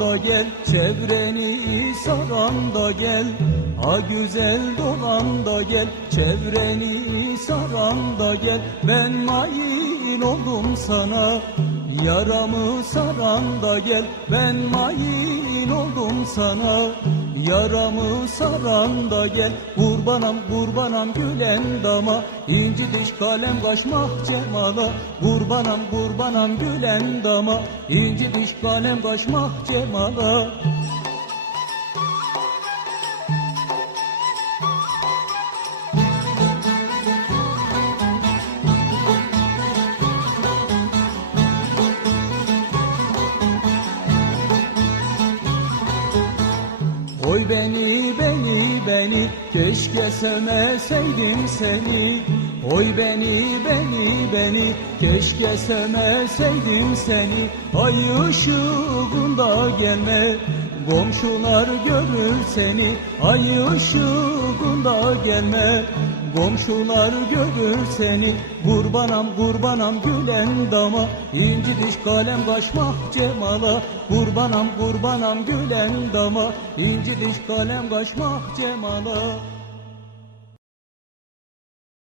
da gel Çevreni saran da gel. A güzel dolan da gel Çevreni saran da gel. Ben mail oldum sana Yaramı saran da gel. Ben mail oldum sana Yaramı saran da gel Kurbanam kurbanam gülen dama. İnci diş kalem kaçmak cemala Kurbanam kurbanam gülen dama. İnci diş kalem kaçmak cemala Oy beni beni beni keşke sevmeseydim seni. Oy beni beni beni keşke sevmeseydim seni. Ay ışığında gelme komşular görür seni Ay ışığında gelme. Komşular görür seni Kurbanam kurbanam gülen dama. İnci diş kalem kaçmak cemala. Kurbanam kurbanam gülen dama. İnci diş kalem kaçmak cemala